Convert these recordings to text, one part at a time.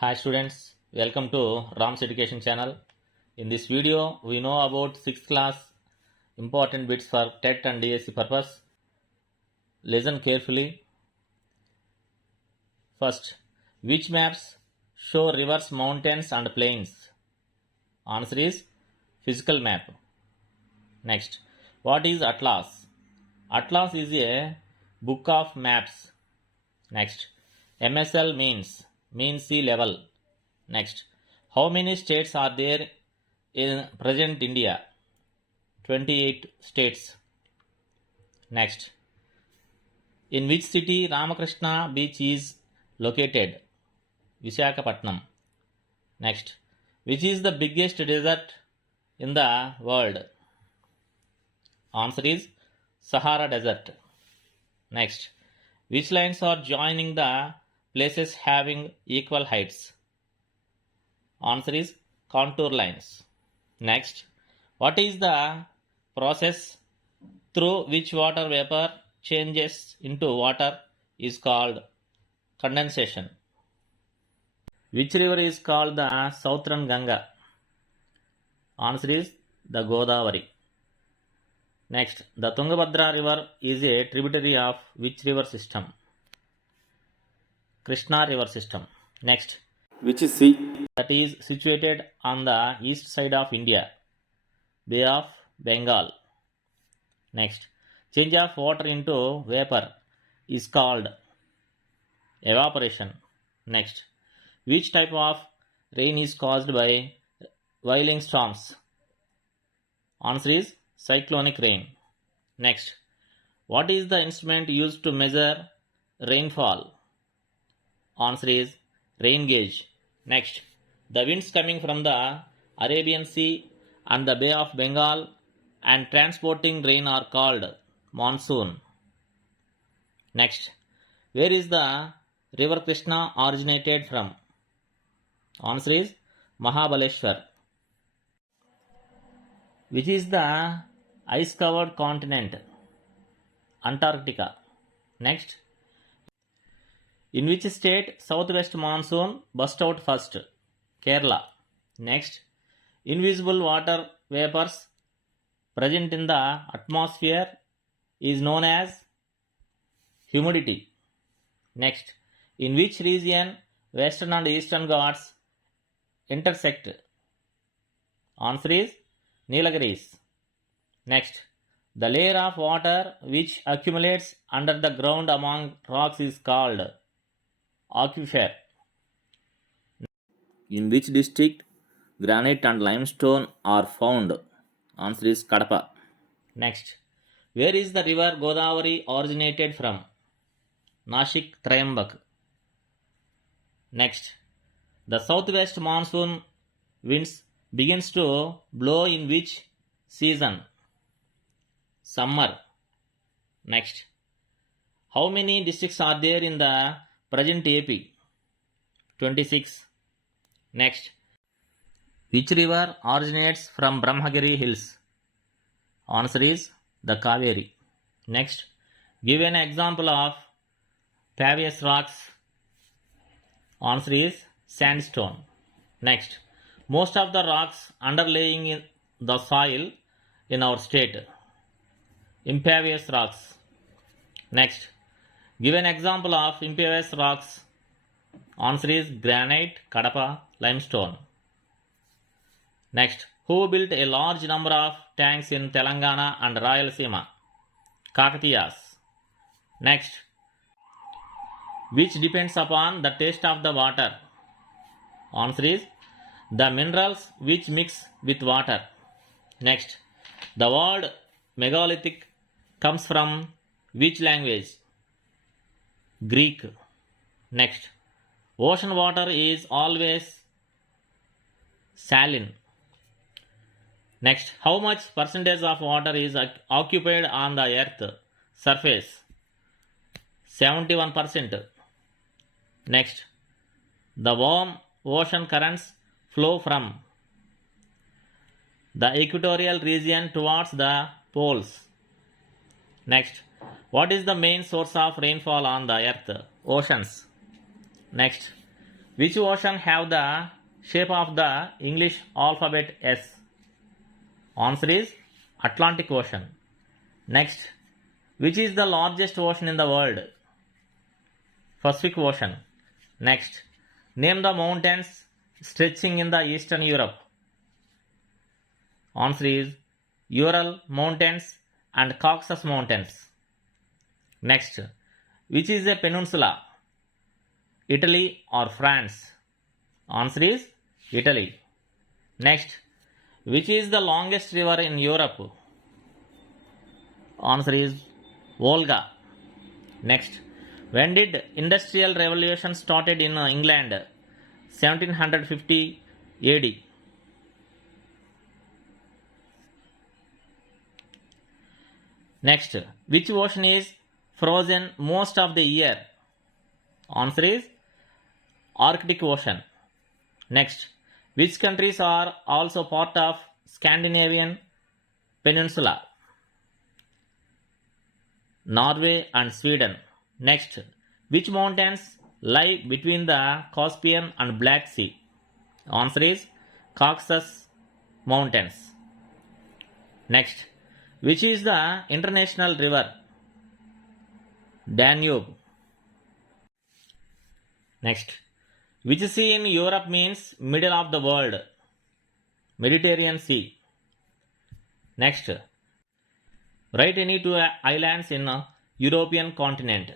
Hi students, welcome to Ram's Education channel. In this video, we know about 6th class important bits for TET and DSC purpose. Listen carefully. First, which maps show rivers, mountains and plains? Answer is physical map. Next, what is Atlas? Atlas is a book of maps. Next, MSL means mean sea level. Next, how many states are there in present India? 28 states. Next, in which city Ramakrishna Beach is located? Visakhapatnam. Next, which is the biggest desert in the world? Answer is Sahara Desert. Next, which lines are joining the places having equal heights? Answer is contour lines. Next, what is the process through which water vapor changes into water is called condensation? Which river is called the Southern Ganga? Answer is the Godavari. Next, the Tungabhadra river is a tributary of which river system? Krishna river system. Next, which sea that is situated on the east side of India? Bay of Bengal. Next, change of water into vapor is called evaporation. Next, which type of rain is caused by violent storms? Answer is cyclonic rain. Next, what is the instrument used to measure rainfall? Answer is rain gauge. Next, the winds coming from the Arabian Sea and the Bay of Bengal and transporting rain are called monsoon. Next, where is the river Krishna originated from? Answer is Mahabaleshwar. Which is the ice-covered continent? Antarctica. Next, in which state southwest monsoon burst out first? Kerala. Next, invisible water vapors present in the atmosphere is known as humidity. Next, in which region western and eastern Ghats intersect? Answer is Nilgiris. Next, the layer of water which accumulates under the ground among rocks is called aquifer. In which district granite and limestone are found? Answer is Kadapa. Next, where is the river Godavari originated from? Nashik Trayambak. Next, the southwest monsoon winds begins to blow in which season? Summer. Next, how many districts are there in the present AP? 26. Next, which river originates from Brahmagiri hills? Answer is the Kaveri. Next, give an example of paveous rocks. Answer is sandstone. Next, most of the rocks underlying the soil in our state. Impervious rocks. Next, give an example of impervious rocks. Answer is granite, Kadapa, limestone. Next, who built a large number of tanks in Telangana and Rayalaseema? Kakatiyas. Next, which depends upon the taste of the water? Answer is the minerals which mix with water. Next, the word megalithic comes from which language? Greek. Next, ocean water is always saline. Next, how much percentage of water is occupied on the earth surface? 71%. Next, the warm ocean currents flow from the equatorial region towards the poles. Next, what is the main source of rainfall on the earth? Oceans. Next, Which ocean have the shape of the English alphabet S? Answer is Atlantic Ocean. Next, which is the largest ocean in the world? Pacific Ocean. Next, name the mountains stretching in the Eastern Europe. Answer is Ural Mountains and Caucasus Mountains. Next, which is a peninsula? Italy or France? Answer is Italy. Next, which is the longest river in Europe? Answer is Volga. Next, when did Industrial Revolution started in England? 1750 AD. Next, which ocean is frozen most of the year? Answer is Arctic Ocean. Next, which countries are also part of Scandinavian Peninsula? Norway and Sweden. Next, which mountains lie between the Caspian and Black Sea? Answer is Caucasus Mountains. Next, which is the international river? Danube. Next, which sea in Europe means middle of the world? Mediterranean Sea. Next, write any two islands in European continent.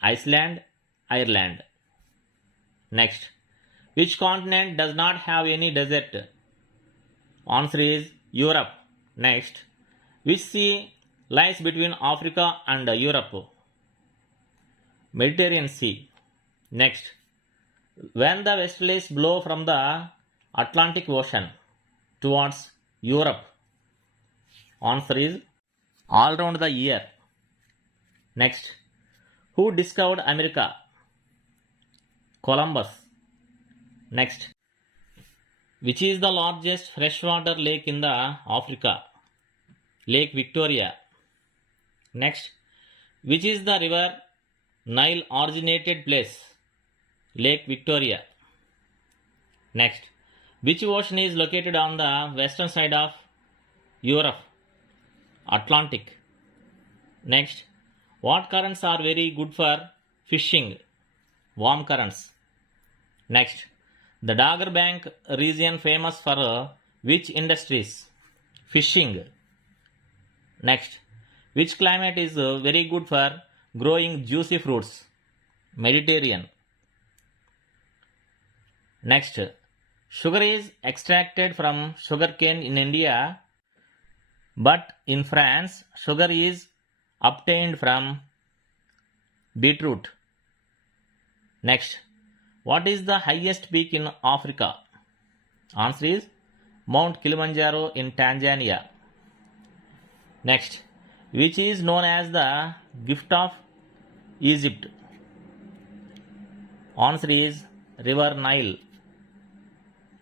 Iceland, Ireland. Next, which continent does not have any desert? Answer is Europe. Next, which sea lies between Africa and Europe? Mediterranean Sea. Next, when the westerlies blow from the Atlantic Ocean towards Europe? Answer is all around the year. Next, who discovered America? Columbus. Next, which is the largest freshwater lake in the Africa? Lake Victoria. Next, which is the river Nile originated place? Lake Victoria. Next, which ocean is located on the western side of Europe? Atlantic. Next, what currents are very good for fishing? Warm currents. Next, the Dogger Bank region famous for which industries? Fishing. Next, which climate is very good for growing juicy fruits? Mediterranean. Next, sugar is extracted from sugarcane in India, but in France, sugar is obtained from beetroot. Next, what is the highest peak in Africa? Answer is Mount Kilimanjaro in Tanzania. Next, which is known as the gift of Egypt? Answer is River Nile.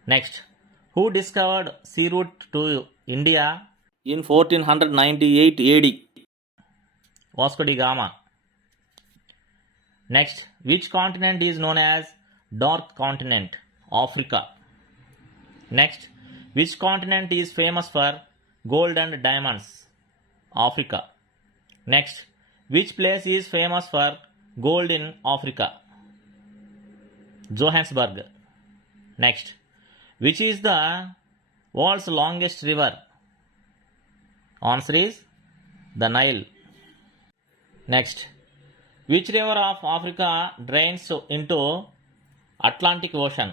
Next, who discovered sea route to India in 1498 AD? Vasco da Gama. Next, which continent is known as Dark Continent? Africa. Next, which continent is famous for gold and diamonds? Africa. Next, which place is famous for gold in Africa? Johannesburg. Next, which is the world's longest river? Answer is the Nile. Next, which river of Africa drains into Atlantic Ocean?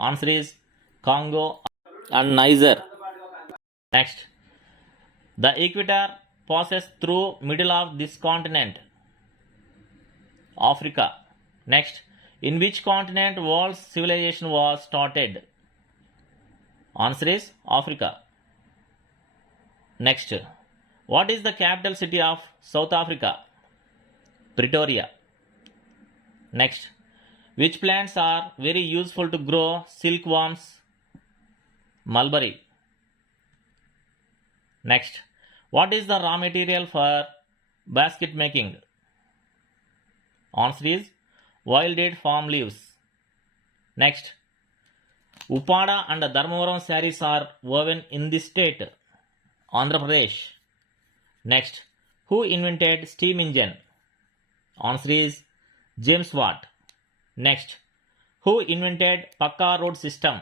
Answer is Congo and Niger. Next, the equator passes through middle of this continent. Africa. Next, in which continent world's civilization was started? Answer is Africa. Next, what is the capital city of South Africa? Pretoria. Next, which plants are very useful to grow silkworms? Mulberry. Next, what is the raw material for basket making? Answer is wild date palm leaves. Next, Upada and Dharmavaram sarees are woven in this state. Andhra Pradesh. Next, who invented steam engine? Answer is James Watt. Next, who invented Pakka road system?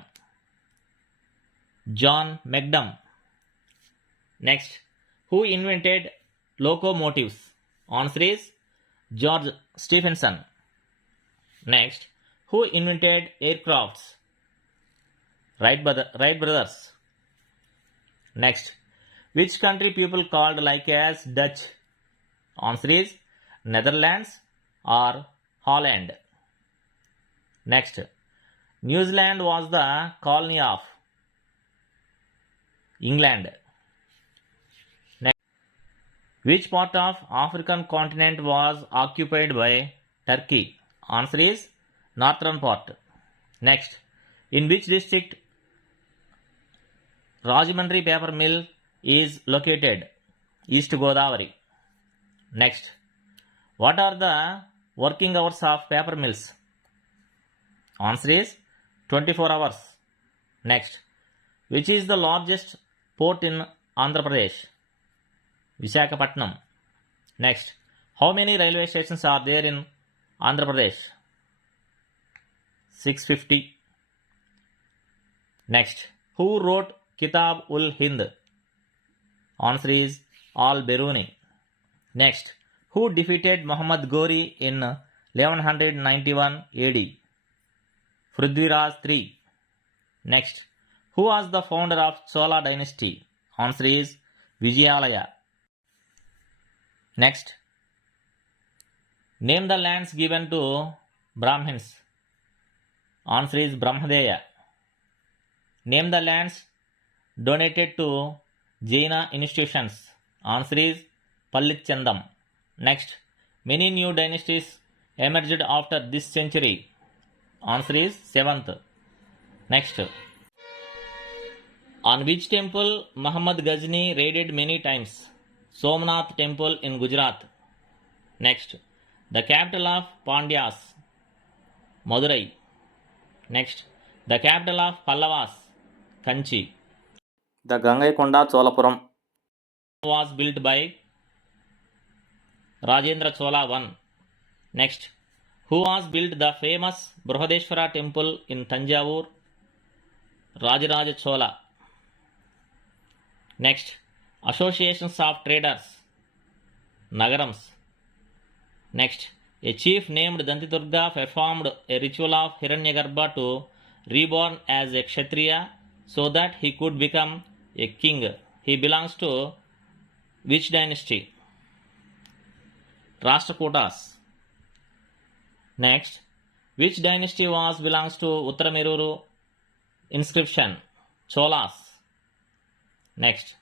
John Macdam. Next, who invented locomotives? Answer is George Stephenson. Next, who invented aircrafts? Wright brothers. Next, which country people called like as Dutch? Answer is Netherlands or Holland. Next, New Zealand was the colony of England. Next, which part of African continent was occupied by Turkey? Answer is northern part. Next, in which district Rajahmundry paper mill is located? East Godavari. Next, what are the working hours of paper mills? Answer is 24 hours. Next, which is the largest port in Andhra Pradesh? Visakhapatnam. Next, how many railway stations are there in Andhra Pradesh? 650. Next, who wrote Kitab ul Hind? Answer is Al-Biruni. Next, who defeated Muhammad Ghori in 1191 AD? Prithviraj III. Next, who was the founder of Chola dynasty? Answer is Vijayalaya. Next, name the lands given to Brahmins. Answer is Brahmadeya. Name the lands donated to Jaina institutions. Answer is Pallichandam. Next, many new dynasties emerged after this century. Answer is 7th. Next, on which temple Muhammad Ghazni raided many times? Somnath temple in Gujarat. Next, the capital of Pandyas, Madurai. Next, the capital of Pallavas, Kanchi. The Gangaikonda Cholapuram was built by Rajendra Chola I. Next, who was built the famous Brihadeshwara temple in Tanjavur? Rajaraja Chola. Next, associations of traders, Nagarams. Next, a chief named Dantidurga performed a ritual of Hiranyagarbha to reborn as a Kshatriya so that he could become a king. He belongs to which dynasty? Rashtrakutas. Next, which dynasty belongs to Uttarameruru inscription? Cholas. Next,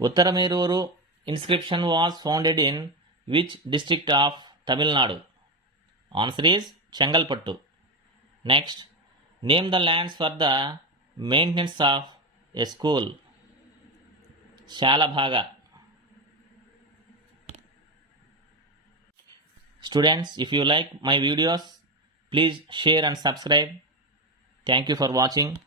Uttarameruru inscription was founded in which district of Tamil Nadu? Answer is Chengalpattu. Next, name the lands for the maintenance of a school. Shalabhaga. Students, if you like my videos, please share and subscribe. Thank you for watching.